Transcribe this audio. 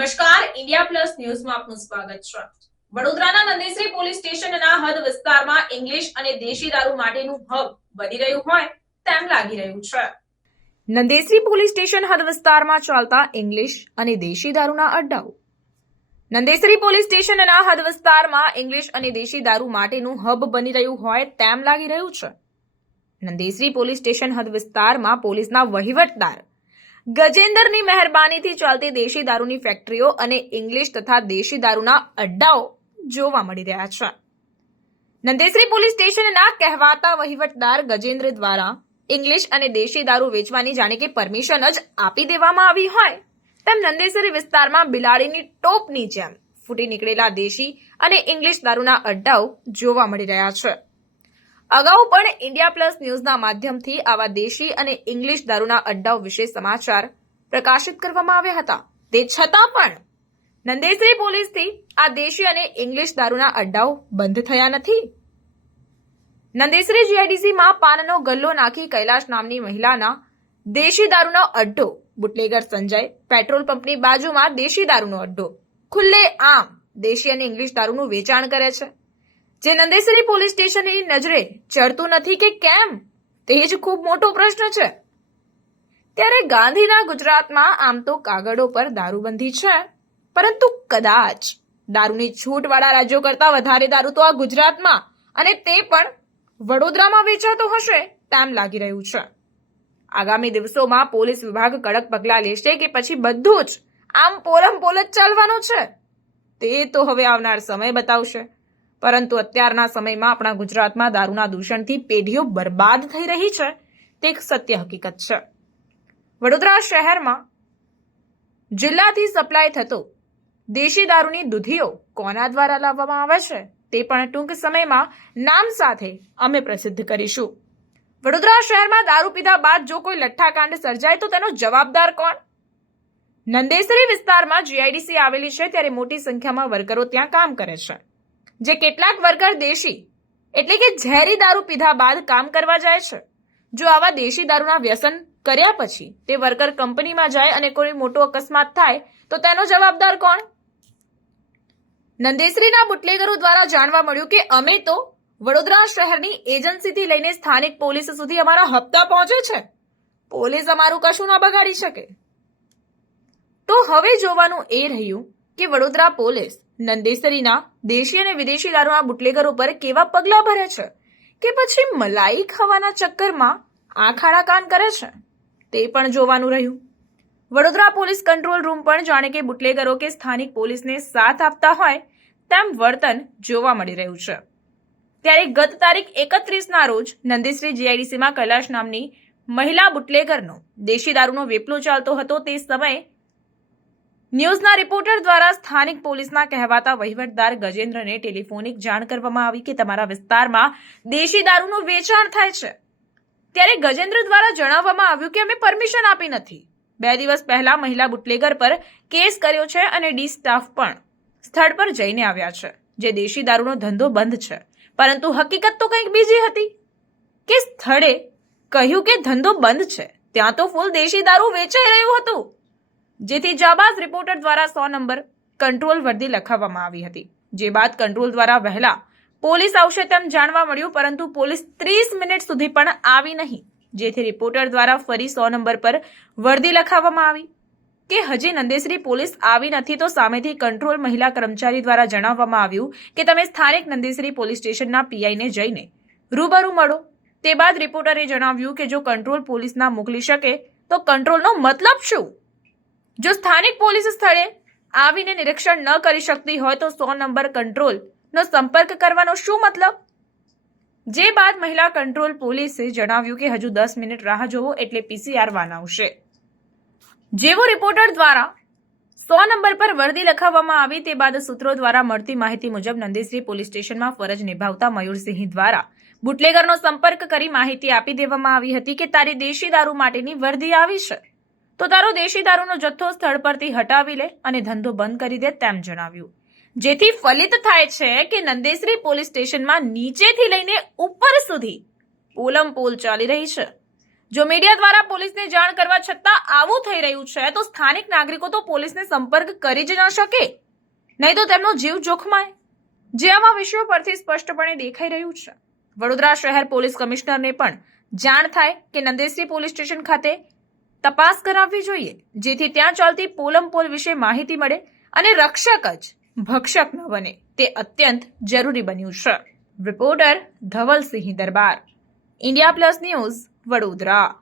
નમસ્કાર. India plus ન્યૂઝમાં આપનું સ્વાગત છે. વડોદરાના નંદેશ્રી પોલીસ સ્ટેશનના હદ વિસ્તારમાં ઇંગ્લિશ અને દેશી દારૂ માટેનું હબ બની રહ્યું હોય તેમ લાગી રહ્યું છે. નંદેસરી પોલીસ સ્ટેશન હદ વિસ્તારમાં ચાલતા ઇંગ્લિશ અને દેશી દારૂના અડ્ડાઓ. નંદેશ્રી પોલીસ સ્ટેશનના હદ વિસ્તારમાં ઇંગ્લિશ અને દેશી દારૂ માટેનું હબ બની રહ્યું હોય તેમ લાગી રહ્યું છે. નંદેશ્રી પોલીસ સ્ટેશન હદ વિસ્તારમાં પોલીસના વહીવટદાર ગજેન્દરની મહેરબાનીથી ચાલતી દેશી દારૂની ફેક્ટરીઓ અને ઇંગ્લિશ તથા દેશી દારૂના અડ્ડાઓ જોવા મળી રહ્યા છે. નંદેશ્રી પોલીસ સ્ટેશનના કહેવાતા વહીવટદાર ગજેન્દ્ર દ્વારા ઇંગ્લિશ અને દેશી દારૂ વેચવાની જાણે કે પરમિશન જ આપી દેવામાં આવી હોય તેમ નંદેસરી વિસ્તારમાં બિલાડીની ટોપની જેમ ફૂટી નીકળેલા દેશી અને ઇંગ્લિશ દારૂના અડ્ડાઓ જોવા મળી રહ્યા છે. અગાઉ પણ ઇન્ડિયા પ્લસ ન્યૂઝના માધ્યમથી આવા દેશી અને ઇંગ્લિશ દારૂના અડ્ડાઓ વિશે સમાચાર પ્રકાશિત કરવામાં આવ્યા હતા. તે છતાં પણ નંદેશ્રી પોલીસથી આ દેશી અને ઇંગ્લિશ દારૂના અડ્ડાઓ બંધ થયા નથી. નંદેશ્રી જીઆઈડીસીમાં પાનનો ગલ્લો નાખી કૈલાશ નામની મહિલાના દેશી દારૂનો અડ્ડો, બુટલેગર સંજય, પેટ્રોલ પંપની બાજુમાં દેશી દારૂનો અડ્ડો. ખુલ્લે આમ દેશી અને ઇંગ્લિશ દારૂનું વેચાણ કરે છે. જે નંદેશ્વરી પોલીસ સ્ટેશનની નજરે ચડતું નથી કે કેમ? તે જ ખૂબ મોટો પ્રશ્ન છે. ત્યારે ગાંધીના ગુજરાતમાં આમ તો કાગળો પર દારૂબંધી છે, પરંતુ કદાચ દારૂની છૂટવાળા રાજ્યો કરતા વધારે દારૂ તો આ ગુજરાતમાં અને તે પણ વડોદરામાં વેચાતો હશે તેમ લાગી રહ્યું છે. આગામી દિવસોમાં પોલીસ વિભાગ કડક પગલાં લેશે કે પછી બધું જ આમ પોલમ પોલ જ ચાલવાનું છે. તે તો હવે આવનાર સમય બતાવશે. પરંતુ અત્યારના સમયમાં આપણા ગુજરાતમાં દારૂના દૂષણથી પેઢીઓ બરબાદ થઈ રહી છે. તે એક સત્ય હકીકત છે. વડોદરા શહેરમાં જિલ્લાથી સપ્લાય થતો દેશી દારૂની દૂધીઓ કોના દ્વારા લાવવામાં આવે છે તે પણ ટૂંક સમયમાં નામ સાથે અમે પ્રસિદ્ધ કરીશું. વડોદરા શહેરમાં દારૂ પીધા બાદ જો કોઈ લઠ્ઠાકાંડ સર્જાય તો તેનો જવાબદાર કોણ? નંદેસરી વિસ્તારમાં જીઆઈડીસી આવેલી છે ત્યારે મોટી સંખ્યામાં વર્કરો ત્યાં કામ કરે છે. જે કેટલાક વર્કર દેશી, એટલે કે ઝેરી દારૂ પીધા બાદ કામ કરવા જાય છે. જો આવા દેશી દારૂના વ્યસન કર્યા પછી તે વર્કર કંપનીમાં જાય અને કોઈ મોટો અકસ્માત થાય, તો તેનો જવાબદાર કોણ? નંદેશ્રીના બુટલેગરો દ્વારા જાણવા મળ્યું કે અમે તો વડોદરા શહેરની એજન્સીથી લઈને સ્થાનિક પોલીસ સુધી અમારા હપ્તા પહોંચે છે. પોલીસ અમારું કશું ના બગાડી શકે. તો હવે જોવાનું એ રહ્યું કે વડોદરા પોલીસ નંદેસરીના દેશી અને વિદેશી દારૂના બુટલેગરો પર કેવા પગલાં ભરે છે? કે પછી મલાઈ ખાવાના ચક્કરમાં આંખ આડા કાન કરે છે? તે પણ જોવાનું રહ્યું. વડોદરા પોલીસ કંટ્રોલ રૂમ પણ જાણે કે બુટલેગરો કે સ્થાનિક પોલીસને સાથ આપતા હોય તેમ વર્તન જોવા મળી રહ્યું છે. ત્યારે ગત તારીખ એકત્રીસના રોજ નંદીશ્રી જીઆઈડીસીમાં કૈલાશ નામની મહિલા બુટલેગરનો દેશી દારૂનો વેપલો ચાલતો હતો તે સમયે ન્યૂઝના રિપોર્ટર દ્વારા સ્થાનિક પોલીસના કહેવાતા વહીવટદાર ગજેન્દ્રને ટેલિફોનિક જાણ કરવામાં આવી કે તમારા વિસ્તારમાં દેશી દારૂનું વેચાણ થાય છે. ત્યારે ગજેન્દ્ર દ્વારા જણાવવામાં આવ્યું કે અમે પરમિશન આપી નથી. બે દિવસ પહેલા મહિલા બુટલેગર પર કેસ કર્યો છે અને ડી સ્ટાફ પણ સ્થળ પર જઈને આવ્યા છે, જે દેશી દારૂનો ધંધો બંધ છે. પરંતુ હકીકત તો કંઈક બીજી હતી કે સ્થળે કહ્યું કે ધંધો બંધ છે. ત્યાં તો ફૂલ દેશી દારૂ વેચાઈ રહ્યું હતું. જેથી જાબાઝ રિપોર્ટર દ્વારા સો નંબર કંટ્રોલ વર્દી લખાવવામાં આવી હતી. જે બાદ કંટ્રોલ દ્વારા વહેલા પોલીસ આવશે તેમ જાણવા મળ્યું, પરંતુ પોલીસ ત્રીસ મિનિટ સુધી પણ આવી નહીં. જેથી રિપોર્ટર દ્વારા ફરી સો નંબર પર વર્દી લખાવવામાં આવી. કે હજી નંદેશ્રી પોલીસ આવી નથી તો સામેથી કંટ્રોલ મહિલા કર્મચારી દ્વારા જણાવવામાં આવ્યું કે તમે સ્થાનિક નંદેશ્રી પોલીસ સ્ટેશનના પીઆઈને જઈને રૂબરૂ મળો. તે બાદ રિપોર્ટરે જણાવ્યું કે જો કંટ્રોલ પોલીસના મોકલી શકે તો કંટ્રોલનો મતલબ શું? જો સ્થાનિક પોલીસ સ્થળે આવીને નિરીક્ષણ ન કરી શકતી હોય તો સો નંબર કંટ્રોલ નો સંપર્ક કરવાનો શું મતલબ? જે બાદ મહિલા કંટ્રોલ પોલીસે જણાવ્યું કે હજુ દસ મિનિટ રાહ જોવો એટલે પીસીઆર વાન આવશે. જેવો રિપોર્ટર દ્વારા સો નંબર પર વર્દી લખાવવામાં આવી તે બાદ સૂત્રો દ્વારા મળતી માહિતી મુજબ નંદીસિંહ પોલીસ સ્ટેશનમાં ફરજ નિભાવતા મયુરસિંહ દ્વારા બુટલેગરનો સંપર્ક કરી માહિતી આપી દેવામાં આવી હતી કે તારી દેશી દારૂ માટેની વર્દી આવી છે. તો તારો દેશી દારૂનો જથ્થો સ્થળ પરથી હટાવી લે અને ધંધો બંધ કરી દે તેમ જણાવ્યું. જેથી ફલિત થાય છે કે નંદેશ્રી પોલીસ સ્ટેશનમાં નીચેથી લઈને ઉપર સુધી પોલમ પોલ ચાલી રહી છે. જો મીડિયા દ્વારા પોલીસને જાણ કરવા છતાં આવું થઈ રહ્યું છે, તો સ્થાનિક નાગરિકો તો પોલીસને સંપર્ક કરી જ ન શકે. નહીં તો તેમનો જીવ જોખમાય. જે આવા વિષયો પરથી સ્પષ્ટપણે દેખાઈ રહ્યું છે. વડોદરા શહેર પોલીસ કમિશનરને પણ જાણ થાય કે નંદેશ્રી પોલીસ સ્ટેશન ખાતે તપાસ કરાવવી જોઈએ, જેથી ત્યાં ચાલતી પોલમ પોલ વિશે માહિતી મળે અને રક્ષક જ ભક્ષક ન બને. તે અત્યંત જરૂરી બન્યું છે. Reporter Dhavalsinh Darbar. India plus news Vadodara.